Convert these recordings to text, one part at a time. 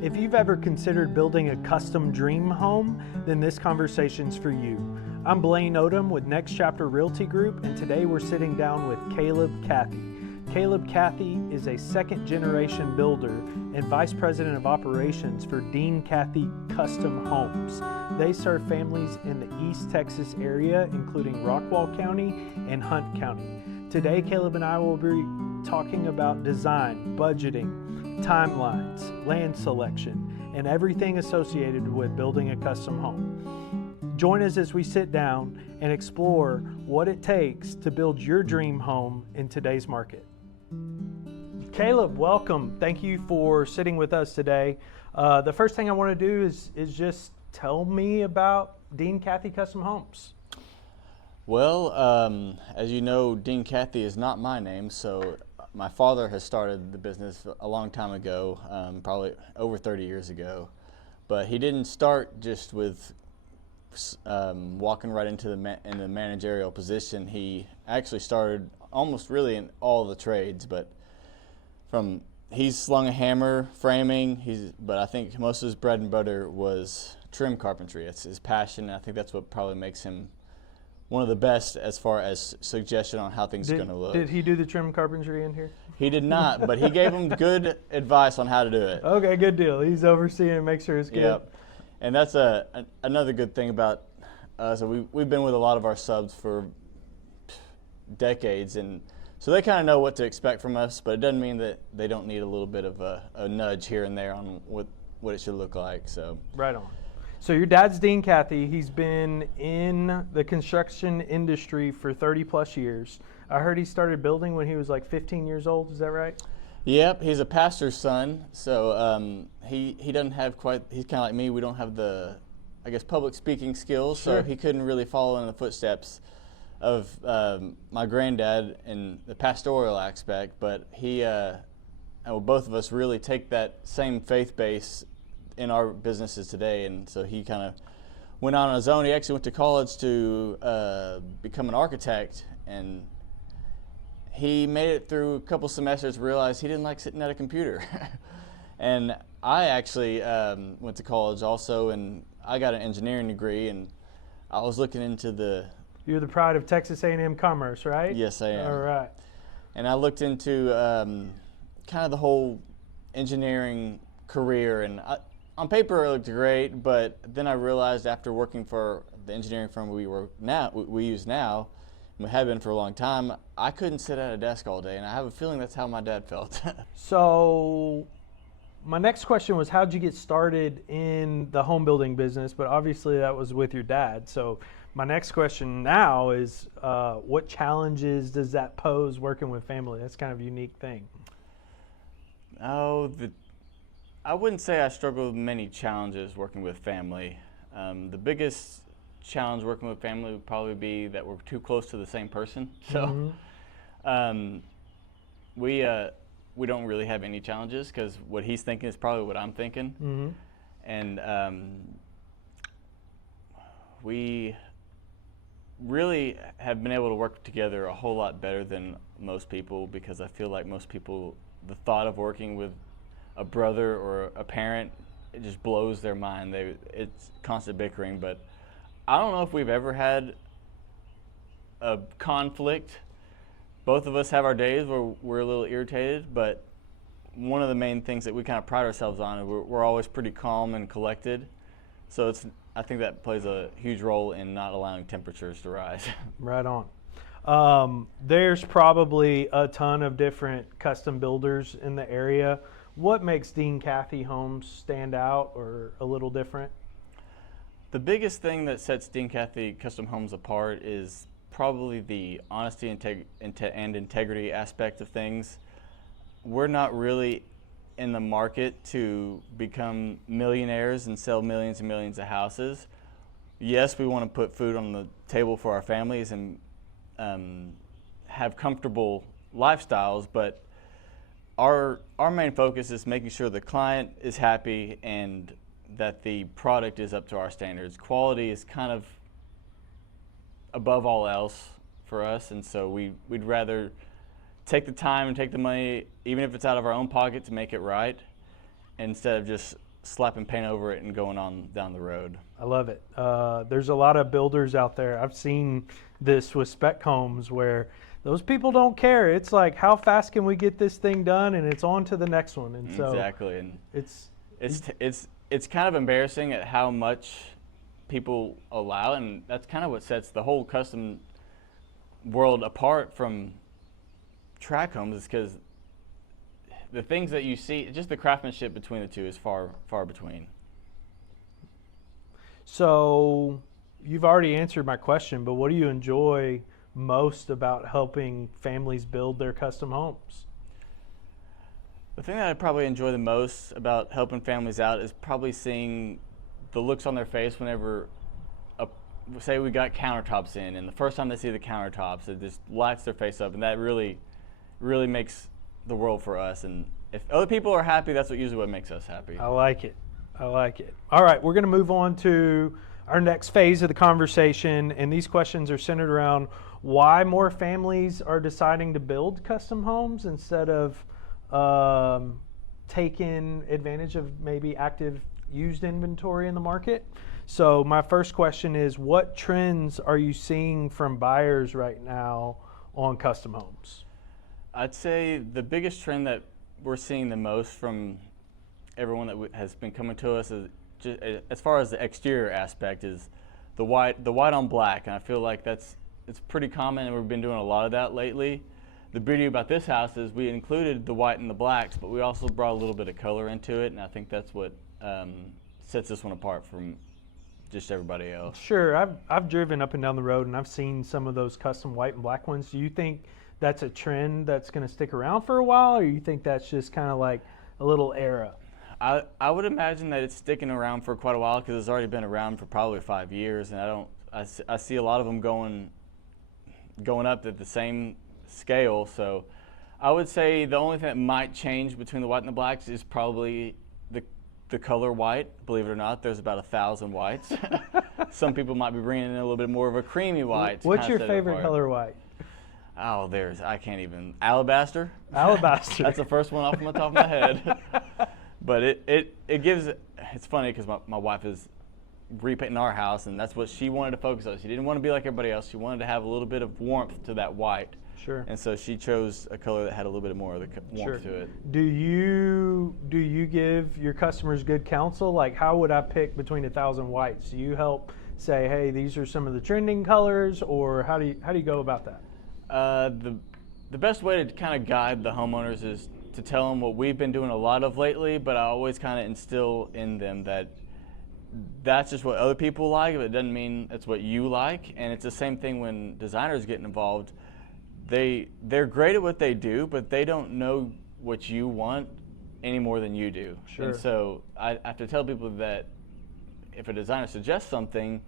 If you've ever considered building a custom dream home, then this conversation's for you. I'm Blane Odom with Next Chapter Realty Group, and today we're sitting down with Caleb Cathey. Caleb Cathey is a second-generation builder and Vice President of Operations for Dean Cathey Custom Homes. They serve families in the East Texas area, including Rockwall County and Hunt County. Today, Caleb and I will be talking about design, budgeting, timelines, land selection, and everything associated with building a custom home. Join us as we sit down and explore what it takes to build your dream home in today's market. Caleb, welcome. Thank you for sitting with us today. The first thing I want to do is just tell me about Dean Cathey Custom Homes. Well, as you know, Dean Cathey is not my name, so my father has started the business a long time ago, probably over 30 years ago. But he didn't start just with walking right into in the managerial position. He actually started almost really in all the trades, but he's slung a hammer, framing, but I think most of his bread and butter was trim carpentry. It's his passion, and I think that's what probably makes him one of the best as far as suggestion on how things are going to look. Did he do the trim carpentry in here? He did not, but he gave him good advice on how to do it. Okay, good deal. He's overseeing and make sure it's good. Yep. And that's another good thing about us. We've been with a lot of our subs for decades, and so they kind of know what to expect from us, but it doesn't mean that they don't need a little bit of a nudge here and there on what it should look like. So right on. So your dad's Dean Cathey. He's been in the construction industry for 30 plus years. I heard he started building when he was like 15 years old. Is that right? Yep, he's a pastor's son, so he doesn't have he's kind of like me. We don't have the, I guess, public speaking skills, Sure. So he couldn't really follow in the footsteps of my granddad in the pastoral aspect, but both of us really take that same faith base in our businesses today, and so he kind of went on his own. He actually went to college to become an architect, and he made it through a couple semesters, realized he didn't like sitting at a computer. And I actually went to college also, and I got an engineering degree, and I was looking into You're the pride of Texas A&M Commerce, right? Yes, I am. All right. And I looked into kind of the whole engineering career, and on paper it looked great, but then I realized after working for the engineering firm we use now, and we have been for a long time, I couldn't sit at a desk all day, and I have a feeling that's how my dad felt. So my next question was, how'd you get started in the home building business? But obviously that was with your dad. So my next question now is, what challenges does that pose working with family? That's kind of a unique thing. I wouldn't say I struggle with many challenges working with family. The biggest challenge working with family would probably be that we're too close to the same person. So we don't really have any challenges because what he's thinking is probably what I'm thinking. Mm-hmm. And we really have been able to work together a whole lot better than most people, because I feel like most people, the thought of working with a brother or a parent, it just blows their mind. It's constant bickering, but I don't know if we've ever had a conflict. Both of us have our days where we're a little irritated, but one of the main things that we kind of pride ourselves on is we're always pretty calm and collected. So I think that plays a huge role in not allowing temperatures to rise. Right on. There's probably a ton of different custom builders in the area. What makes Dean Cathey Homes stand out or a little different? The biggest thing that sets Dean Cathey Custom Homes apart is probably the honesty and integrity aspect of things. We're not really in the market to become millionaires and sell millions and millions of houses. Yes, we want to put food on the table for our families and have comfortable lifestyles, but our main focus is making sure the client is happy and that the product is up to our standards. Quality is kind of above all else for us, and so we'd rather take the time and take the money, even if it's out of our own pocket, to make it right, instead of just slapping paint over it and going on down the road. I love it. There's a lot of builders out there. I've seen this with spec homes where those people don't care. It's like, how fast can we get this thing done, and it's on to the next one. And so exactly, and it's kind of embarrassing at how much people allow, and that's kind of what sets the whole custom world apart from track homes, is because the things that you see, just the craftsmanship between the two is far between. So you've already answered my question, but what do you enjoy most about helping families build their custom homes? The thing that I probably enjoy the most about helping families out is probably seeing the looks on their face whenever, say we got countertops in, and the first time they see the countertops, it just lights their face up, and that really makes the world for us. And if other people are happy, that's usually what makes us happy. I like it. All right, we're going to move on to our next phase of the conversation, and these questions are centered around why more families are deciding to build custom homes instead of taking advantage of maybe active used inventory in the market. So my first question is, what trends are you seeing from buyers right now on custom homes? I'd say the biggest trend that we're seeing the most from everyone that has been coming to us is just, as far as the exterior aspect, is the white on black, and I feel like it's pretty common, and we've been doing a lot of that lately. The beauty about this house is we included the white and the blacks, but we also brought a little bit of color into it, and I think that's what sets this one apart from just everybody else. Sure, I've driven up and down the road, and I've seen some of those custom white and black ones. Do you think that's a trend that's going to stick around for a while, or you think that's just kind of like a little era? I would imagine that it's sticking around for quite a while, because it's already been around for probably 5 years, and I see a lot of them going up at the same scale. So I would say the only thing that might change between the white and the blacks is probably the color white. Believe it or not, there's about 1,000 whites. Some people might be bringing in a little bit more of a creamy white. What's your favorite color white? Oh, I can't even. Alabaster. Alabaster. That's the first one off the top of my head. But it gives, it's funny because my wife is repainting our house, and that's what she wanted to focus on. She didn't want to be like everybody else. She wanted to have a little bit of warmth to that white. Sure. And so she chose a color that had a little bit more of the warmth to it. Do you give your customers good counsel? Like, how would I pick between 1,000 whites? Do you help say, hey, these are some of the trending colors, or how do you go about that? The best way to kind of guide the homeowners is to tell them what we've been doing a lot of lately, but I always kind of instill in them that that's just what other people like, but it doesn't mean that's what you like. And it's the same thing when designers get involved. They're great at what they do, but they don't know what you want any more than you do. Sure. And so I have to tell people that if a designer suggests something,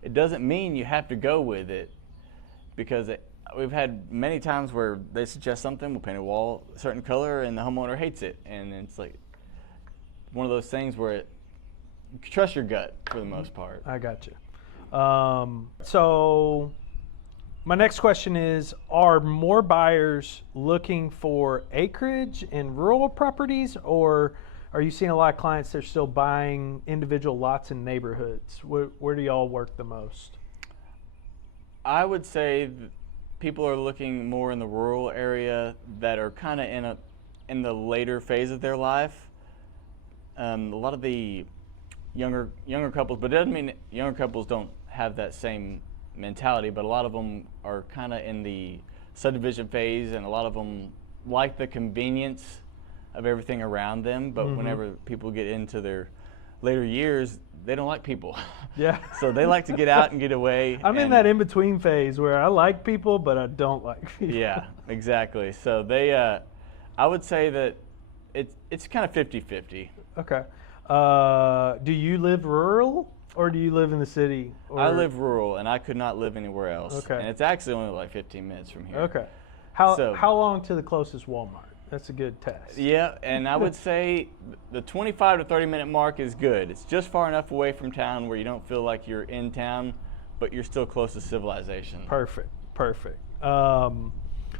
it doesn't mean you have to go with it, because we've had many times where they suggest something, we'll paint a wall a certain color, and the homeowner hates it. And it's like one of those things where you can trust your gut for the most part. I got you. So my next question is, are more buyers looking for acreage in rural properties, or are you seeing a lot of clients that are still buying individual lots in neighborhoods? Where do y'all work the most? I would say people are looking more in the rural area that are kind of in the later phase of their life. A lot of the younger couples, but it doesn't mean younger couples don't have that same mentality, but a lot of them are kind of in the subdivision phase, and a lot of them like the convenience of everything around them, but whenever people get into their later years, they don't like people. Yeah. So they like to get out and get away. I'm in that in-between phase where I like people, but I don't like people. Yeah, exactly. So I would say that it's kind of 50-50. Okay. Do you live rural, or do you live in the city? Or? I live rural, and I could not live anywhere else. Okay. And it's actually only like 15 minutes from here. Okay. How long to the closest Walmart? That's a good test. Yeah, and I would say the 25 to 30 minute mark is good. It's just far enough away from town where you don't feel like you're in town, but you're still close to civilization. Perfect.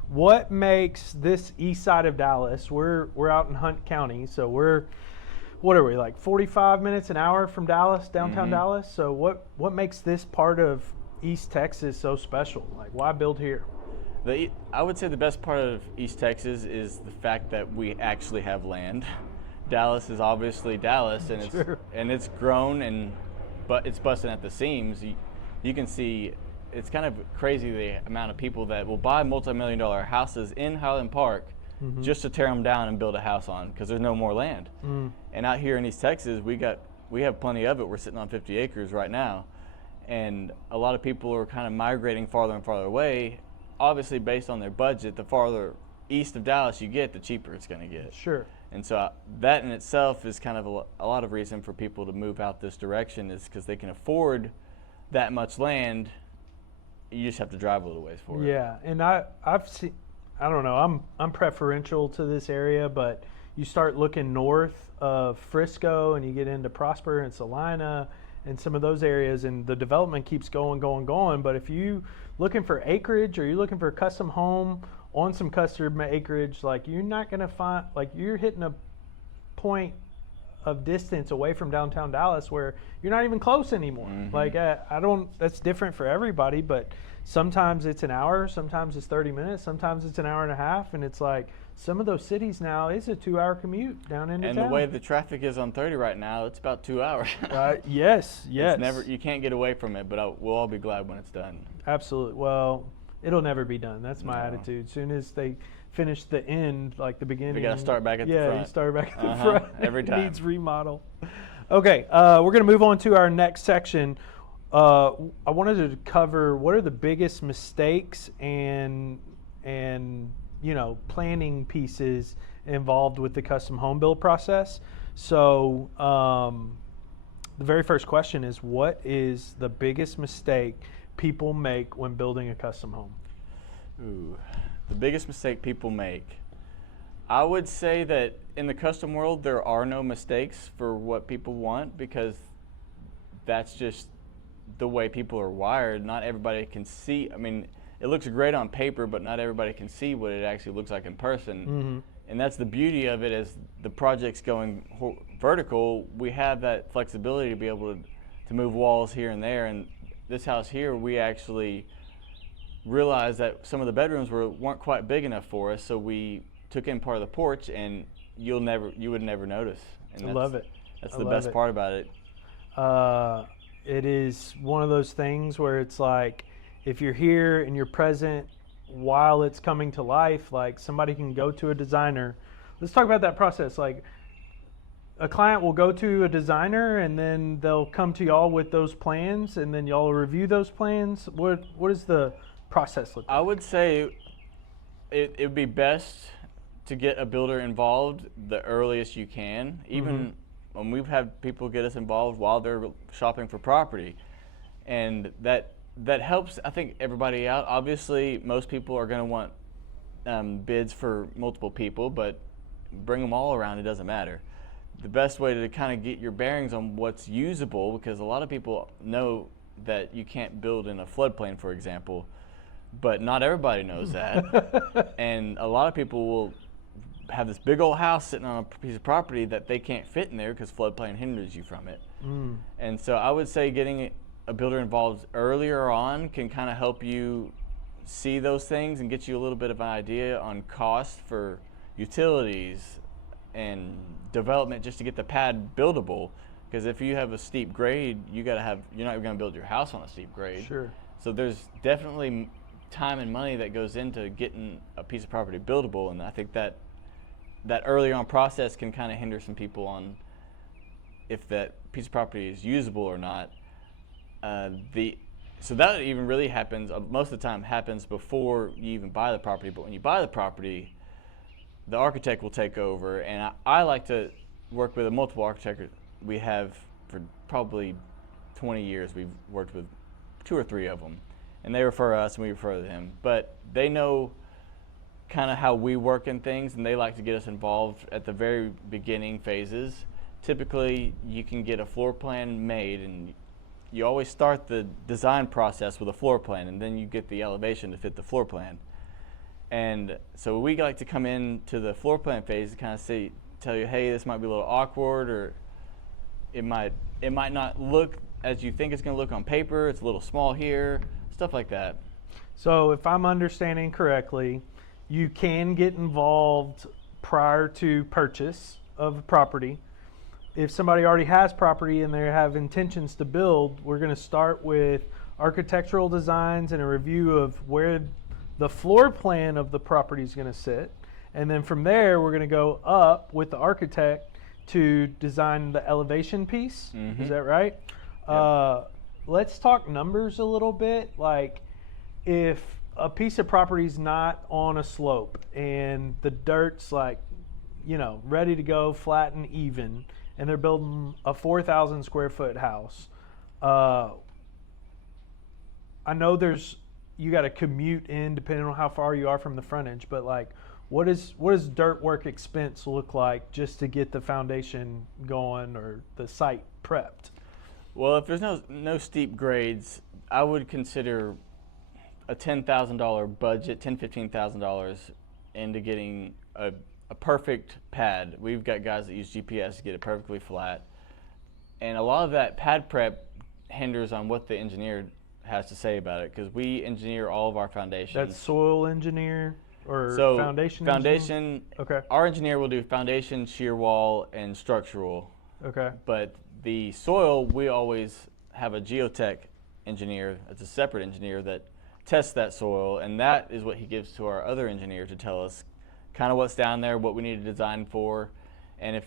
What makes this east side of Dallas? We're out in Hunt County, so we're what are we, like 45 minutes, an hour from Dallas, downtown Dallas? So what makes this part of East Texas so special? Like, why build here? I would say the best part of East Texas is the fact that we actually have land. Dallas is obviously Dallas, and it's grown, but it's busting at the seams. You can see it's kind of crazy the amount of people that will buy multi-million-dollar houses in Highland Park just to tear them down and build a house on because there's no more land. And out here in East Texas, we have plenty of it. We're sitting on 50 acres right now, and a lot of people are kind of migrating farther and farther away. Obviously, based on their budget, the farther east of Dallas you get, the cheaper it's going to get. Sure. And so that in itself is kind of a lot of reason for people to move out this direction, is because they can afford that much land. You just have to drive a little ways for it. Yeah, and I've seen, I don't know, I'm preferential to this area, but you start looking north of Frisco and you get into Prosper and Salina and some of those areas, and the development keeps going. But if you looking for acreage, or you're looking for a custom home on some custom acreage, like, you're not going to find, like, you're hitting a point of distance away from downtown Dallas where you're not even close anymore. Like, I don't, that's different for everybody, but sometimes it's an hour, sometimes it's 30 minutes, sometimes it's an hour and a half, and it's like, some of those cities now, it's a 2-hour commute down into town. And the way the traffic is on 30 right now, it's about 2 hours. Yes. You can't get away from it, but we'll all be glad when it's done. Absolutely. Well, it'll never be done. That's my attitude. Soon as they finish the end, like the beginning, we got to start back at the front. Yeah, you start back at the front. Every time. It needs remodel. Okay, we're going to move on to our next section. I wanted to cover what are the biggest mistakes and planning pieces involved with the custom home build process. So the very first question is, what is the biggest mistake people make when building a custom home? Ooh, the biggest mistake people make. I would say that in the custom world, there are no mistakes for what people want, because that's just the way people are wired. Not everybody can see. I mean, it looks great on paper, but not everybody can see what it actually looks like in person. And that's the beauty of it. As the project's going vertical, we have that flexibility to be able to move walls here and there. And this house here, we actually realized that some of the bedrooms weren't quite big enough for us, so we took in part of the porch, and you would never notice. And I love it. That's the best part about it. It is one of those things where it's like, if you're here and you're present while it's coming to life, like, somebody can go to a designer. Let's talk about that process. Like, a client will go to a designer and then they'll come to y'all with those plans, and then y'all review those plans. What does the process look like? I would say it would be best to get a builder involved the earliest you can. Even when we've had people get us involved while they're shopping for property, and that helps, I think, everybody out. Obviously, most people are going to want bids for multiple people, but bring them all around, it doesn't matter. The best way to kind of get your bearings on what's usable, because a lot of people know that you can't build in a floodplain, for example, but not everybody knows that. And a lot of people will have this big old house sitting on a piece of property that they can't fit in there because floodplain hinders you from it. And so I would say getting a builder involved earlier on can kind of help you see those things and get you a little bit of an idea on cost for utilities and development, just to get the pad buildable. Because if you have a steep grade, you're not going to build your house on a steep grade. Sure. So there's definitely time and money that goes into getting a piece of property buildable, and I think that early on process can kind of hinder some people on if that piece of property is usable or not. So that even really happens, most of the time happens before you even buy the property. But when you buy the property, the architect will take over, and I like to work with a multiple architect. We have for probably 20 years, we've worked with 2 or 3 of them, and they refer us and we refer them. But they know kind of how we work in things, and they like to get us involved at the very beginning phases. Typically, you can get a floor plan made, and you always start the design process with a floor plan, and then you get the elevation to fit the floor plan. And so we like to come in to the floor plan phase to kind of tell you, hey, this might be a little awkward, or it might not look as you think it's going to look on paper. It's a little small here, stuff like that. So if I'm understanding correctly, you can get involved prior to purchase of a property. If somebody already has property and they have intentions to build, we're going to start with architectural designs and a review of where the floor plan of the property is going to sit. And then from there, we're going to go up with the architect to design the elevation piece. Mm-hmm. Is that right? Yep. Let's talk numbers a little bit. Like, if a piece of property is not on a slope and the dirt's like, ready to go, flat and even, and they're building a 4,000 square foot house, I know you got to commute in depending on how far you are from the frontage, but like, what does dirt work expense look like just to get the foundation going or the site prepped? Well, if there's no steep grades, I would consider a $10,000 budget, $15,000 into getting a perfect pad. We've got guys that use GPS to get it perfectly flat, and a lot of that pad prep hinders on what the engineer has to say about it, because we engineer all of our foundations. That's soil engineer or so foundation? Okay. Our engineer will do foundation, shear wall, and structural. Okay. But the soil, we always have a geotech engineer. It's a separate engineer that tests that soil, and that is what he gives to our other engineer to tell us kind of what's down there, what we need to design for. And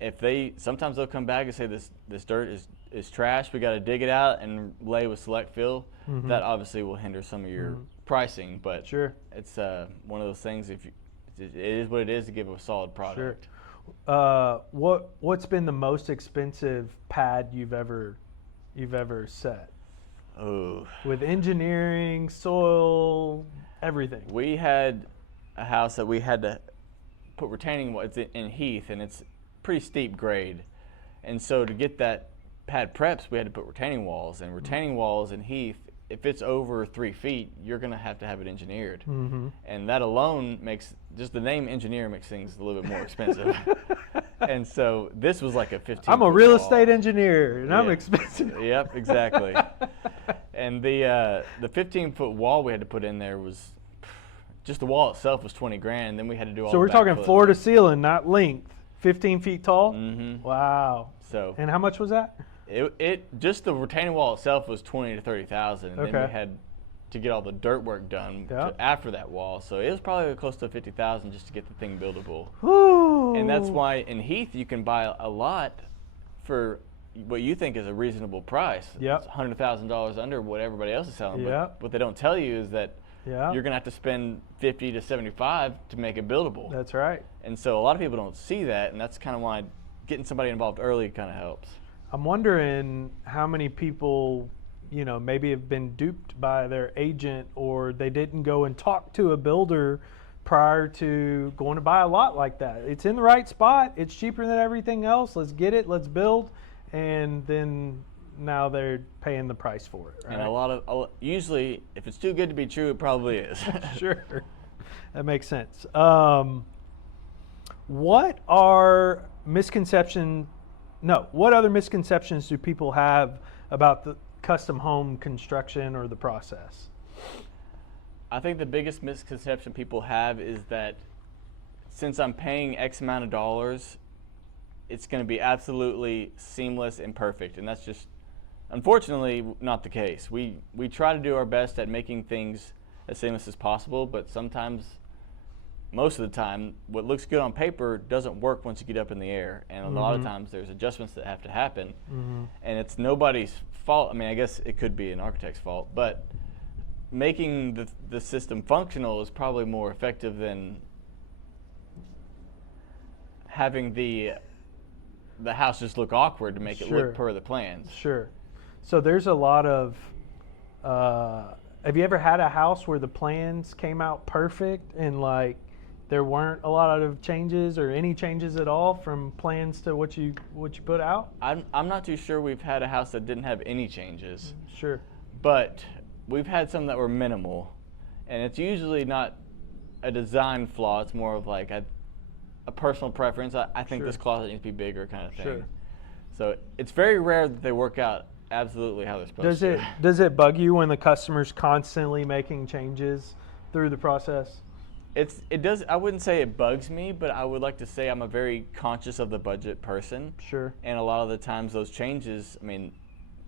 if sometimes they'll come back and say this dirt is trash, we got to dig it out and lay with select fill. Mm-hmm. That obviously will hinder some of your pricing, but sure, it's one of those things. It is what it is to give a solid product. Sure. What's been the most expensive pad you've ever set? Oh, with engineering, soil, everything. We had a house that we had to put retaining wall. It's in Heath, and it's pretty steep grade, and so to get that pad preps, we had to put retaining walls. And retaining walls in Heath, if it's over 3 feet, you're going to have it engineered. Mm-hmm. And that alone makes, just the name engineer makes things a little bit more expensive. And so this was like a 15-foot I'm a real wall. estate engineer, and Yeah. I'm expensive. Yep, exactly. And the 15-foot wall we had to put in there was, just the wall itself was $20,000. And then we had to do all. So we're talking floor to ceiling, not length. 15 feet tall. Mm-hmm. Wow. So. And how much was that? It just the retaining wall itself was $20,000 to $30,000, and Okay. then we had to get all the dirt work done after that wall. So it was probably close to $50,000 just to get the thing buildable. Ooh. And that's why in Heath you can buy a lot for what you think is a reasonable price. Yep. It's $100,000 under what everybody else is selling. Yep. But what they don't tell you is that Yeah. you're gonna have to spend $50 to $75 to make it buildable. That's right. And so a lot of people don't see that, and that's kind of why getting somebody involved early kind of helps. I'm wondering how many people, maybe have been duped by their agent, or they didn't go and talk to a builder prior to going to buy a lot like that. It's in the right spot. It's cheaper than everything else. Let's get it. Let's build. And then now they're paying the price for it. Right? And usually, if it's too good to be true, it probably is. Sure. That makes sense. What other misconceptions do people have about the custom home construction or the process? I think the biggest misconception people have is that since I'm paying X amount of dollars, it's going to be absolutely seamless and perfect. And that's just, unfortunately, not the case. We try to do our best at making things as seamless as possible, but sometimes, most of the time, what looks good on paper doesn't work once you get up in the air. And a lot of times there's adjustments that have to happen. Mm-hmm. And it's nobody's fault. I mean, I guess it could be an architect's fault, but making the system functional is probably more effective than having the house just look awkward to make it look per the plans. Sure. So there's a lot of, have you ever had a house where the plans came out perfect and like there weren't a lot of changes or any changes at all from plans to what you put out? I'm not too sure we've had a house that didn't have any changes. Sure. But we've had some that were minimal, and it's usually not a design flaw. It's more of like a personal preference. I think Sure. this closet needs to be bigger, kind of thing. Sure. So it's very rare that they work out absolutely how they're supposed to. Does it bug you when the customer's constantly making changes through the process? It does. I wouldn't say it bugs me, but I would like to say I'm a very conscious of the budget person. Sure. And a lot of the times those changes, I mean,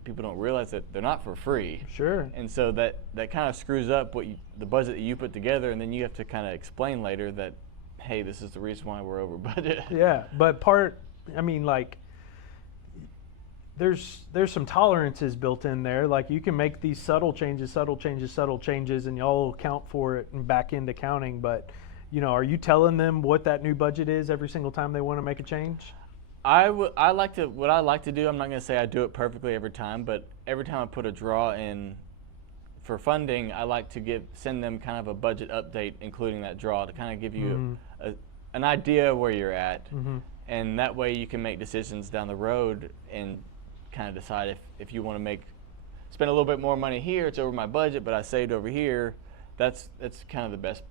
people don't realize that they're not for free. Sure. And so that kind of screws up the budget that you put together, and then you have to kind of explain later that, hey, this is the reason why we're over budget. Yeah, but there's some tolerances built in there. Like, you can make these subtle changes, and y'all account for it in back end accounting. But, are you telling them what that new budget is every single time they want to make a change? What I like to do, I'm not going to say I do it perfectly every time, but every time I put a draw in for funding, I like to send them kind of a budget update, including that draw, to kind of give you an idea of where you're at. And that way you can make decisions down the road and kind of decide if you want to spend a little bit more money here, it's over my budget, but I saved over here. That's kind of the best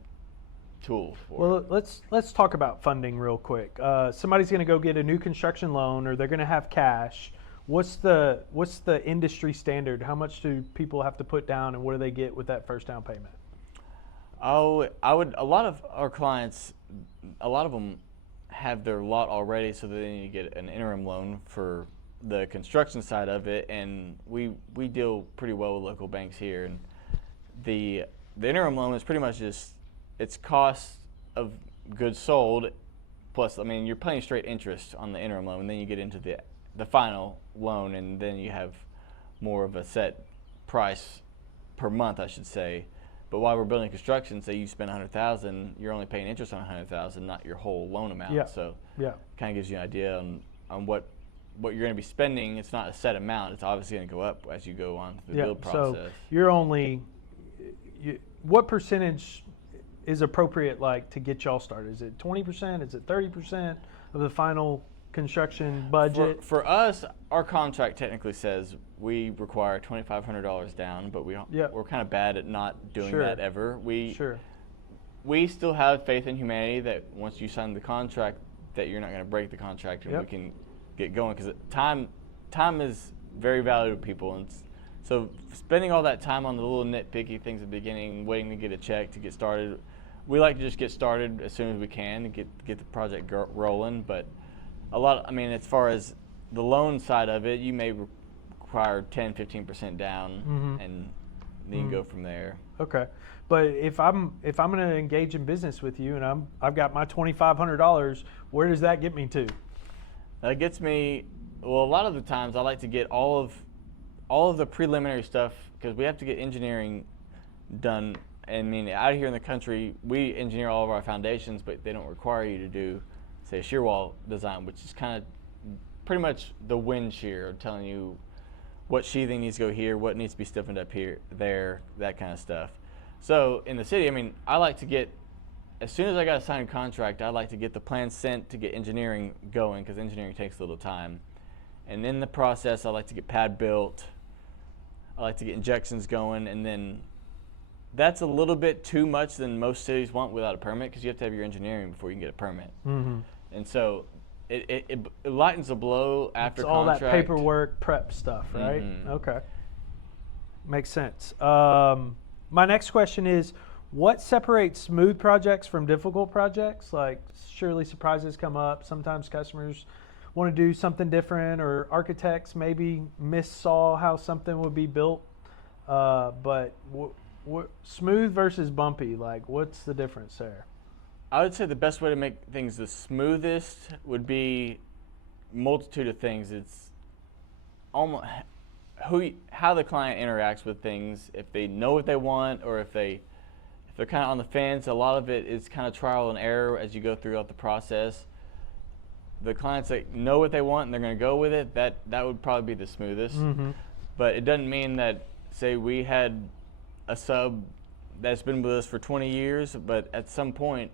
tool for it. Well, let's talk about funding real quick. Somebody's going to go get a new construction loan, or they're going to have cash. What's the industry standard? How much do people have to put down, and what do they get with that first down payment? Oh, a lot of our clients, a lot of them have their lot already, so they need to get an interim loan for the construction side of it, and we deal pretty well with local banks here. And the interim loan is pretty much just it's cost of goods sold plus, I mean, you're paying straight interest on the interim loan, and then you get into the final loan, and then you have more of a set price per month, I should say. But while we're building construction, say you spend $100,000, you're only paying interest on $100,000, not your whole loan amount. Yeah. So yeah, kind of gives you an idea on what you're going to be spending. It's not a set amount. It's obviously going to go up as you go on through the build process. So you're what percentage is appropriate, like, to get y'all started? Is it 20%? Is it 30% of the final construction budget? For us, our contract technically says we require $2,500 down, but we're kind of bad at not doing that ever. We still have faith in humanity that once you sign the contract, that you're not going to break the contract, and we can get going, because time is very valuable to people. And so spending all that time on the little nitpicky things at the beginning, waiting to get a check to get started, we like to just get started as soon as we can to get the project rolling. But as far as the loan side of it, you may require 10-15% down, and then you go from there. Okay, but if I'm going to engage in business with you, and I've got my $2,500, where does that get me to? That gets me. Well, a lot of the times I like to get all of the preliminary stuff, because we have to get engineering done. I mean, out here in the country, we engineer all of our foundations, but they don't require you to do, say, a shear wall design, which is kind of pretty much the wind shear, telling you what sheathing needs to go here, what needs to be stiffened up here, there, that kind of stuff. So in the city, I mean, I like to get, as soon as I got a signed contract, I like to get the plans sent to get engineering going, because engineering takes a little time. And in the process, I like to get pad built. I like to get injections going, and then that's a little bit too much than most cities want without a permit, because you have to have your engineering before you can get a permit. And so it lightens the blow after it's contract. all that paperwork, prep stuff, right? Okay. Makes sense. My next question is, what separates smooth projects from difficult projects? Like, surely surprises come up. Sometimes customers want to do something different, or architects maybe missaw how something would be built. But smooth versus bumpy, like, what's the difference there? I would say the best way to make things the smoothest would be multitude of things. It's almost how the client interacts with things, if they know what they want, or if they're kind of on the fence. A lot of it is kind of trial and error as you go throughout the process. The clients that know what they want and they're going to go with it, that would probably be the smoothest. But it doesn't mean that, say, we had a sub that's been with us for 20 years, but at some point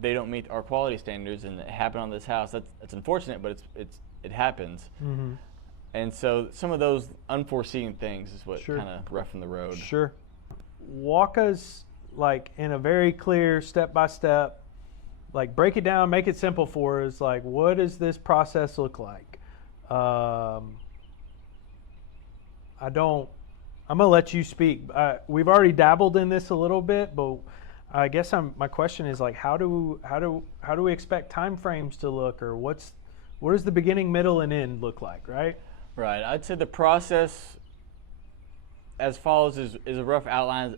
they don't meet our quality standards, and it happened on this house. That's unfortunate, but it happens. And so some of those unforeseen things is what kind of roughen the road. Walk us, like, in a very clear step-by-step like break it down, make it simple for us. Like, what does this process look like? I'm gonna let you speak. We've already dabbled in this a little bit, but I guess my question is like, how do we expect time frames to look, or what does the beginning, middle, and end look like, right? Right. I'd say the process as follows is a rough outline.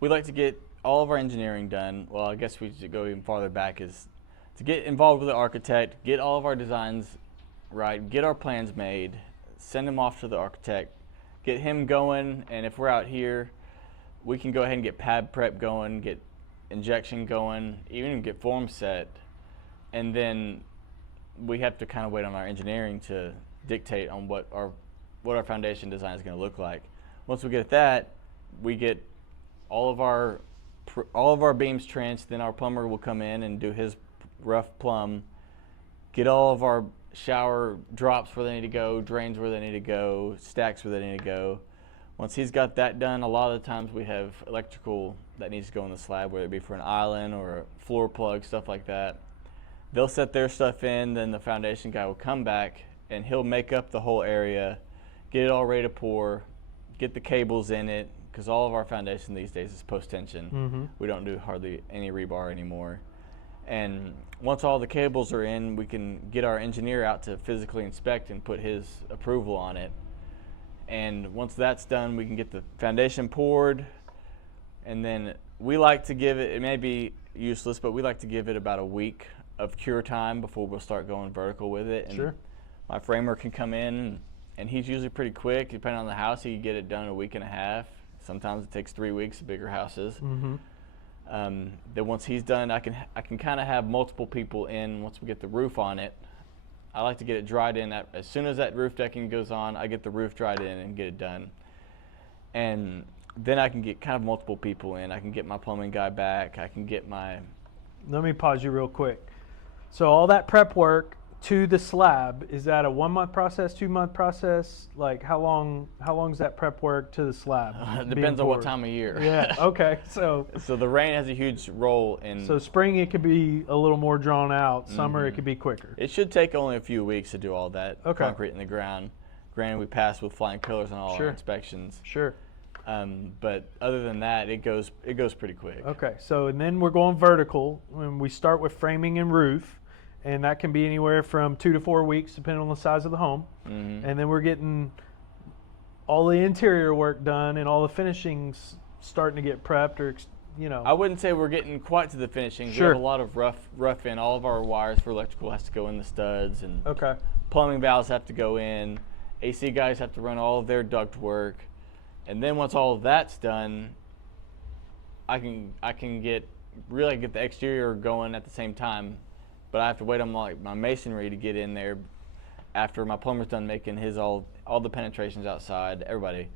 We like to get all of our engineering done. Well, I guess we should go even farther back, is to get involved with the architect, get all of our designs right, get our plans made, send them off to the architect, get him going, and if we're out here, we can go ahead and get pad prep going, get injection going, even get form set, and then we have to kind of wait on our engineering to dictate on what our foundation design is going to look like. Once we get that, we get all of our beams trenched, then our plumber will come in and do his rough plumb, get all of our shower drops where they need to go, drains where they need to go, stacks where they need to go. Once he's got that done, a lot of the times we have electrical that needs to go in the slab, whether it be for an island or a floor plug, stuff like that. They'll set their stuff in, then the foundation guy will come back and he'll make up the whole area, get it all ready to pour, get the cables in it, because all of our foundation these days is post-tension. Mm-hmm. We don't do hardly any rebar anymore. And once all the cables are in, we can get our engineer out to physically inspect and put his approval on it. And once that's done, we can get the foundation poured, and then we like to give it may be useless, but we like to give it about a week of cure time before we'll start going vertical with it. And sure. My framer can come in, and he's usually pretty quick. Depending on the house, he can get it done in a week and a half. Sometimes it takes 3 weeks, bigger houses. Mm-hmm. Then once he's done, I can kind of have multiple people in once we get the roof on it. I like to get it dried in. As soon as that roof decking goes on, I get the roof dried in and get it done. And then I can get kind of multiple people in. I can get my plumbing guy back. I can get my... Let me pause you real quick. So all that prep work to the slab, is that a 1 month process, 2 month process? Like how long is that prep work to the slab? It depends on what time of year. Yeah, okay. So the rain has a huge role in... So spring it could be a little more drawn out. Summer it could be quicker. It should take only a few weeks to do all that concrete in the ground. Granted, we pass with flying colors on all our inspections. Sure. But other than that, it goes pretty quick. Okay, so and then we're going vertical, and we start with framing and roof, and that can be anywhere from 2 to 4 weeks, depending on the size of the home. Mm-hmm. And then we're getting all the interior work done and all the finishings starting to get prepped, or I wouldn't say we're getting quite to the finishing. Sure. We have a lot of rough in. All of our wires for electrical has to go in the studs, and okay. Plumbing valves have to go in. AC guys have to run all of their duct work. And then once all of that's done, I can get the exterior going at the same time, but I have to wait on my masonry to get in there after my plumber's done making all the penetrations outside, everybody.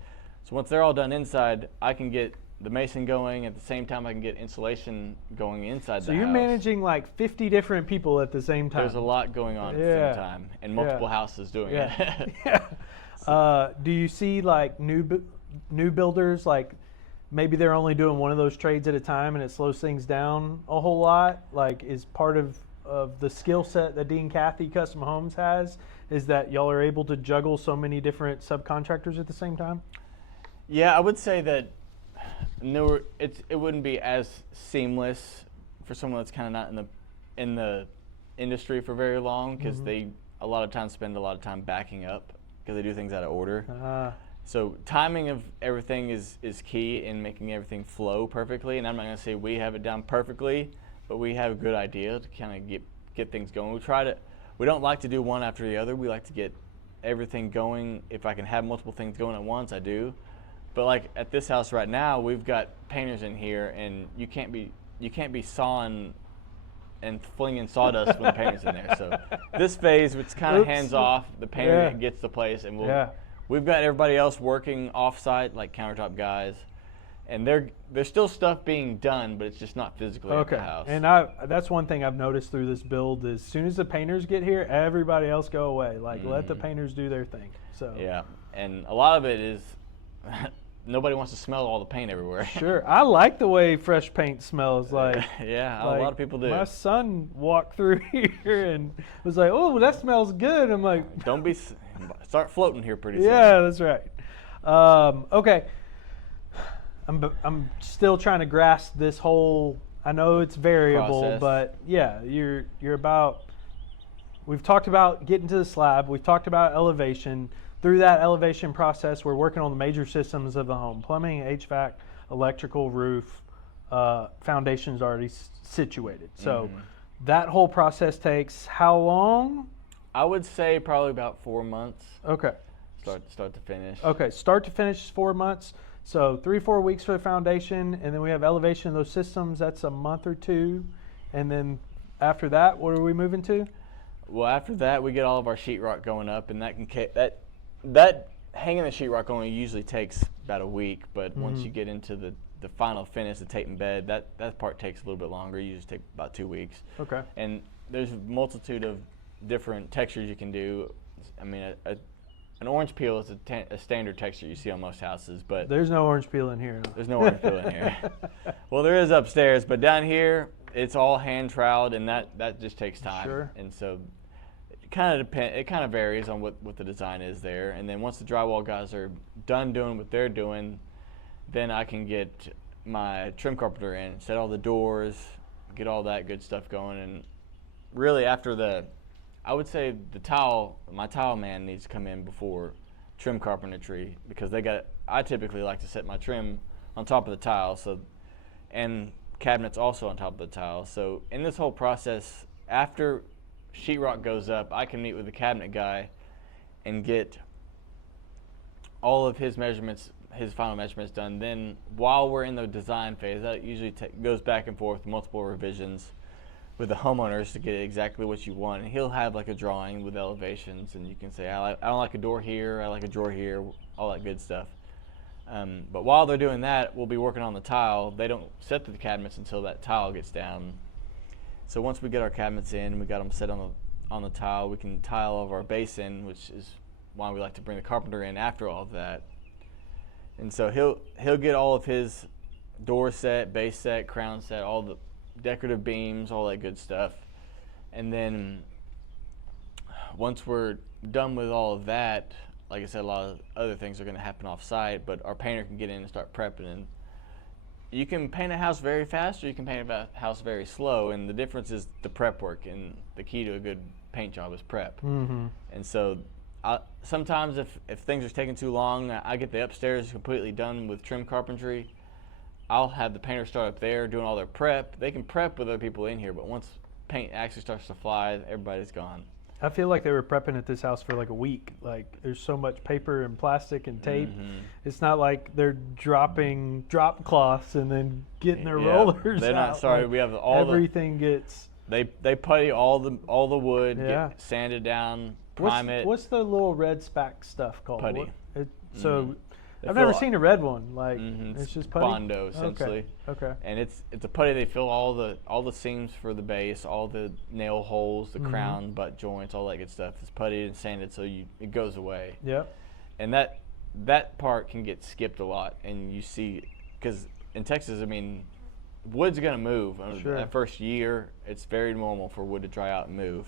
So once they're all done inside, I can get the mason going at the same time I can get insulation going inside the house. So you're managing like 50 different people at the same time. There's a lot going on at the same time, and multiple houses doing it. Yeah. Do you see like new builders, like maybe they're only doing one of those trades at a time and it slows things down a whole lot? Like, is part of the skill set that Dean Cathey Custom Homes has is that y'all are able to juggle so many different subcontractors at the same time? Yeah, I would say that it wouldn't be as seamless for someone that's kind of not in the industry for very long, because they a lot of times spend a lot of time backing up because they do things out of order. So timing of everything is key in making everything flow perfectly. And I'm not going to say we have it down perfectly, but we have a good idea to kind of get things going. We don't like to do one after the other. We like to get everything going. If I can have multiple things going at once, I do. But like at this house right now, we've got painters in here, and you can't be sawing and flinging sawdust when the painter's in there. So this phase, it's kind of hands off. The painter gets the place, and we've got everybody else working off-site, like countertop guys, and there's still stuff being done, but it's just not physically at the house. And that's one thing I've noticed through this build is as soon as the painters get here, everybody else go away. Like let the painters do their thing. So yeah, and a lot of it is nobody wants to smell all the paint everywhere. Sure. I like the way fresh paint smells. Like, yeah, like a lot of people do. My son walked through here and was like, "Oh, that smells good." I'm like, start floating here pretty soon. yeah, that's right. Okay. I'm still trying to grasp this whole. I know it's variable, Process. but yeah, you're about. We've talked about getting to the slab. We've talked about elevation. Through that elevation process, we're working on the major systems of the home: plumbing, HVAC, electrical, roof. Foundation's already situated. So that whole process takes how long? I would say probably about 4 months. Okay. Start to finish. Okay, start to finish is 4 months. So 3-4 weeks for the foundation, and then we have elevation of those systems. That's a month or two, and then after that, what are we moving to? Well, after that, we get all of our sheetrock going up, and that hanging the sheetrock only usually takes about a week. But once you get into the final finish, the tape and bed, that part takes a little bit longer. It usually takes about 2 weeks. Okay. And there's a multitude of different textures you can do. I mean, an orange peel is a standard texture you see on most houses, but There's no orange peel in here. there's no orange peel in here. Well, there is upstairs, but down here it's all hand troweled, and that just takes time. Sure. And so it kind of varies on what the design is there. And then once the drywall guys are done doing what they're doing, then I can get my trim carpenter in, set all the doors, get all that good stuff going. And really after I would say my tile man needs to come in before trim carpentry, because I typically like to set my trim on top of the tile, and cabinets also on top of the tile. So in this whole process, after sheetrock goes up, I can meet with the cabinet guy and get all of his measurements, his final measurements done. Then while we're in the design phase, that usually goes back and forth, multiple revisions with the homeowners to get exactly what you want. And he'll have like a drawing with elevations, and you can say, I don't like a door here, I like a drawer here, all that good stuff. But while they're doing that, we'll be working on the tile. They don't set the cabinets until that tile gets down. So once we get our cabinets in, we got them set on the tile, we can tile all of our base in, which is why we like to bring the carpenter in after all of that. And so he'll get all of his door set, base set, crown set, all the decorative beams, all that good stuff. And then once we're done with all of that, like I said, a lot of other things are going to happen off site, but our painter can get in and start prepping. And you can paint a house very fast, or you can paint a house very slow, and the difference is the prep work, and the key to a good paint job is prep. And so sometimes if things are taking too long, I get the upstairs completely done with trim carpentry. I'll have the painter start up there doing all their prep. They can prep with other people in here, but once paint actually starts to fly, everybody's gone. I feel like they were prepping at this house for like a week. Like there's so much paper and plastic and tape. It's not like they're dropping drop cloths and then getting their rollers They're not out. sorry. Like, we have all everything gets. They putty all the wood, get sanded down, prime it. What's the little red spack stuff called? Putty. So I've never seen a red one. Like it's just putty. Bondo essentially. Okay. And it's a putty. They fill all the seams for the base, all the nail holes, the crown, butt joints, all that good stuff. It's puttied and sanded, so it goes away. Yep. And that part can get skipped a lot, and you see, because in Texas, I mean, wood's gonna move. Sure. That first year, it's very normal for wood to dry out and move.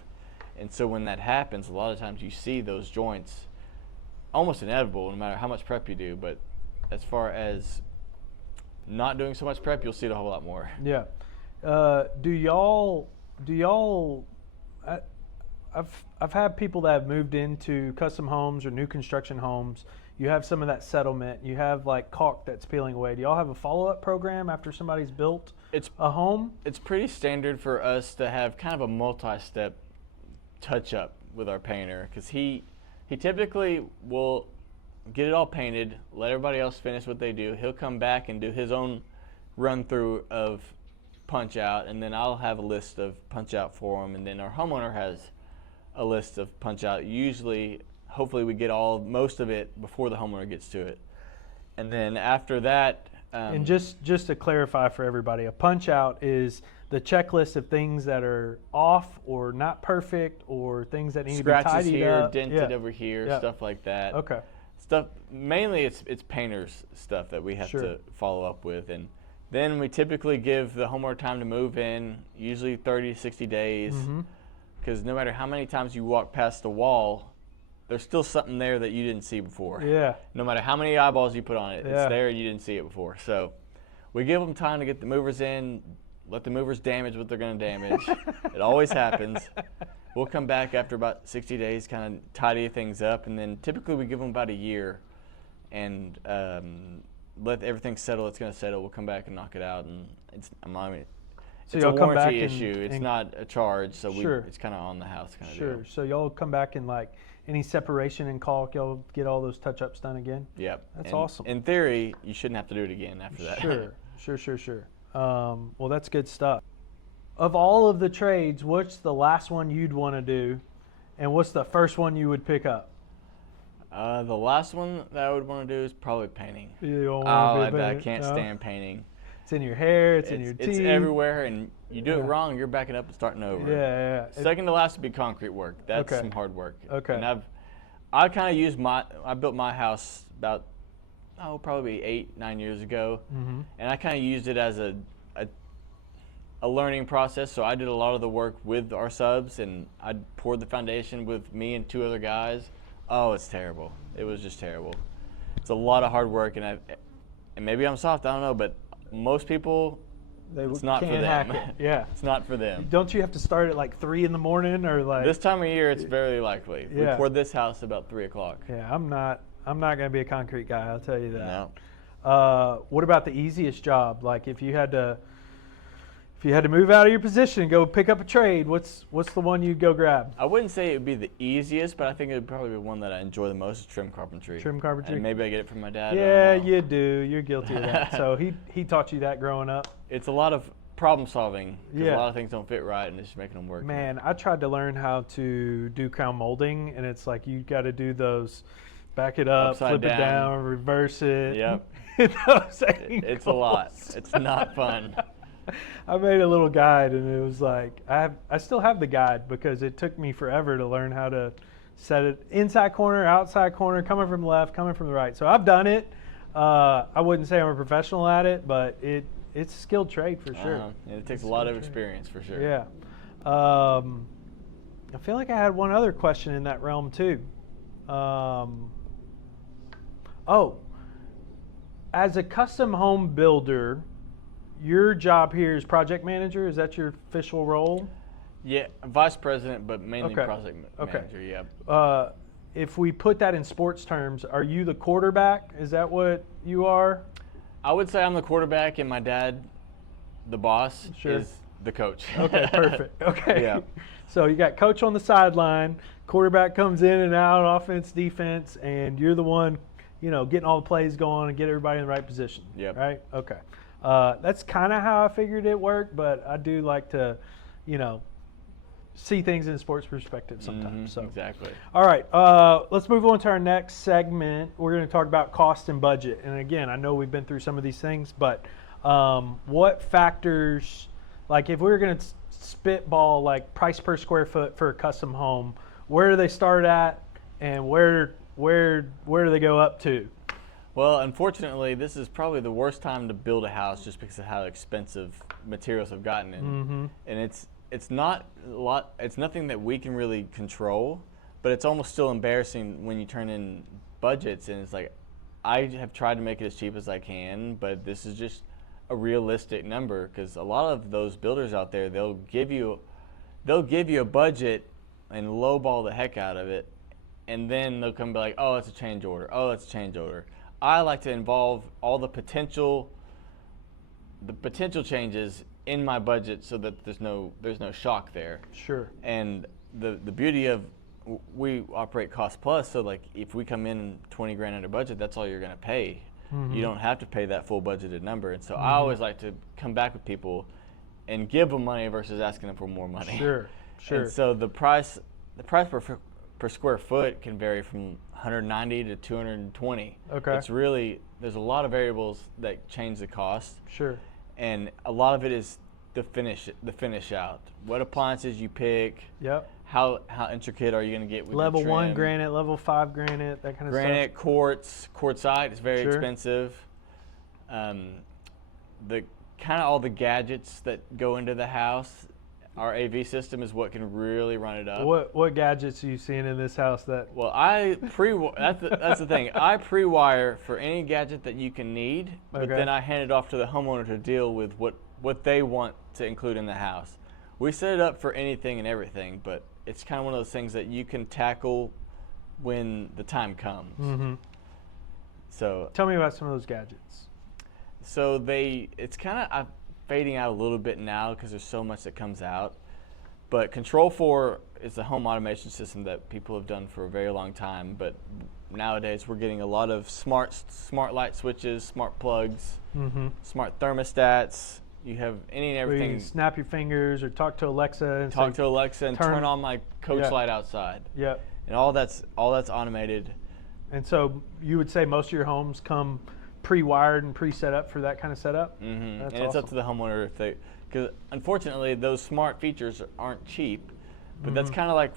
And so when that happens, a lot of times you see those joints almost inevitable no matter how much prep you do. But as far as not doing so much prep, you'll see it a whole lot more. Yeah. Do y'all I've had people that have moved into custom homes or new construction homes. You have some of that settlement. You have like caulk that's peeling away. Do y'all have a follow-up program after somebody's built a home? It's pretty standard for us to have kind of a multi-step touch-up with our painter, because he typically will get it all painted, let everybody else finish what they do. He'll come back and do his own run-through of punch-out, and then I'll have a list of punch-out for him, and then our homeowner has a list of punch-out. Usually, hopefully we get most of it before the homeowner gets to it. And then after that... and just to clarify for everybody, a punch-out is the checklist of things that are off or not perfect, or things that need to be tidied scratches here, up. dented over here, stuff like that. Okay. stuff. Mainly, it's painters stuff that we have to follow up with, and then we typically give the homeowner time to move in, usually 30 to 60 days, because no matter how many times you walk past the wall, there's still something there that you didn't see before. Yeah. No matter how many eyeballs you put on it, it's there and you didn't see it before. So we give them time to get the movers in, let the movers damage what they're going to damage. It always happens. We'll come back after about 60 days, kind of tidy things up, and then typically we give them about a year and let everything settle. It's going to settle. We'll come back and knock it out, and it's a warranty issue. It's not a charge, so it's kind of on the house kind of deal. So y'all come back and like any separation and caulk, y'all get all those touch-ups done again? Yep. That's awesome. In theory, you shouldn't have to do it again after that. Sure. Well, that's good stuff. Of all of the trades, what's the last one you'd want to do, and what's the first one you would pick up? The last one that I would want to do is probably painting. You don't want to be I can't stand painting. It's in your hair, it's in your teeth. It's everywhere, and you do it wrong, you're backing up and starting over. Yeah. Second to last would be concrete work. That's some hard work. Okay. And I kind of used I built my house about, probably 8-9 years ago, and I kind of used it as a learning process. So I did a lot of the work with our subs, and I poured the foundation with me and 2 other guys. Oh, it's terrible. It was just terrible. It's a lot of hard work, and maybe I'm soft, I don't know, but most people, it's not for them. Hack it. Yeah. It's not for them. Don't you have to start at like 3 in the morning or like? This time of year, it's very likely. Yeah. We poured this house about 3 o'clock. Yeah, I'm not going to be a concrete guy, I'll tell you that. No. What about the easiest job? Like if you had to move out of your position and go pick up a trade, what's the one you'd go grab? I wouldn't say it would be the easiest, but I think it would probably be one that I enjoy the most, is trim carpentry. Trim carpentry? And maybe I get it from my dad. Yeah, you do. You're guilty of that. So he taught you that growing up? It's a lot of problem solving, because a lot of things don't fit right, and it's just making them work. Man, I tried to learn how to do crown molding, and it's like you got to do those, back it up, upside flip it down, reverse it. Yep. It's a lot. It's not fun. I made a little guide, and it was like I still have the guide because it took me forever to learn how to set it inside corner, outside corner, coming from the left, coming from the right. So I've done it. I wouldn't say I'm a professional at it, but it's a skilled trade for sure. And it takes a lot of experience for sure. Yeah. I feel like I had one other question in that realm too. As a custom home builder, your job here is project manager. Is that your official role? Yeah, vice president, but mainly project manager. Yeah. If we put that in sports terms, are you the quarterback? Is that what you are? I would say I'm the quarterback, and my dad, the boss, is the coach. Okay, perfect. Okay. Yeah. So you got coach on the sideline, quarterback comes in and out, offense, defense, and you're the one, getting all the plays going and get everybody in the right position. Yep. Right? Okay. That's kind of how I figured it worked, but I do like to, see things in a sports perspective sometimes. So exactly. All right, let's move on to our next segment. We're going to talk about cost and budget. And again, I know we've been through some of these things, but what factors, like if we were going to spitball like price per square foot for a custom home, where do they start at, and where do they go up to? Well, unfortunately, this is probably the worst time to build a house just because of how expensive materials have gotten. And it's not a lot. It's nothing that we can really control, but it's almost still embarrassing when you turn in budgets, and it's like, I have tried to make it as cheap as I can, but this is just a realistic number, because a lot of those builders out there, they'll give you a budget and lowball the heck out of it, and then they'll come and be like, oh, it's a change order. Oh, it's a change order. I like to involve all the potential changes in my budget so that there's no shock there. Sure. And the beauty of, we operate cost plus, so like if we come in 20 grand under budget, that's all you're going to pay. You don't have to pay that full budgeted number. And so I always like to come back with people and give them money versus asking them for more money. Sure. And so the price per square foot can vary from 190 to 220. Okay. It's really, there's a lot of variables that change the cost. Sure. And a lot of it is the finish out. What appliances you pick. Yep. how intricate are you going to get with level your 1 trim. granite, level 5 granite, that kind of Granite, quartzite is very Sure. expensive. The kind of all the gadgets that go into the house, our AV system is what can really run it up. What gadgets are you seeing in this house that? Well, that's the thing. I pre-wire for any gadget that you can need, but Okay. then I hand it off to the homeowner to deal with what they want to include in the house. We set it up for anything and everything, but it's kind of one of those things that you can tackle when the time comes. Mm-hmm. So Tell me about some of those gadgets. So it's kind of fading out a little bit now because there's so much that comes out. But Control 4 is a home automation system that people have done for a very long time. But nowadays we're getting a lot of smart light switches, smart plugs, smart thermostats. You have any and Where you everything. can snap your fingers or talk to Alexa and Talk say, to Alexa and turn on my coach Yeah. light outside. Yep. And all that's automated. And so you would say most of your homes come pre-wired and pre-set up for that kind of setup? Mm-hmm. That's And it's up awesome. to the homeowner because unfortunately those smart features aren't cheap, but that's kind of like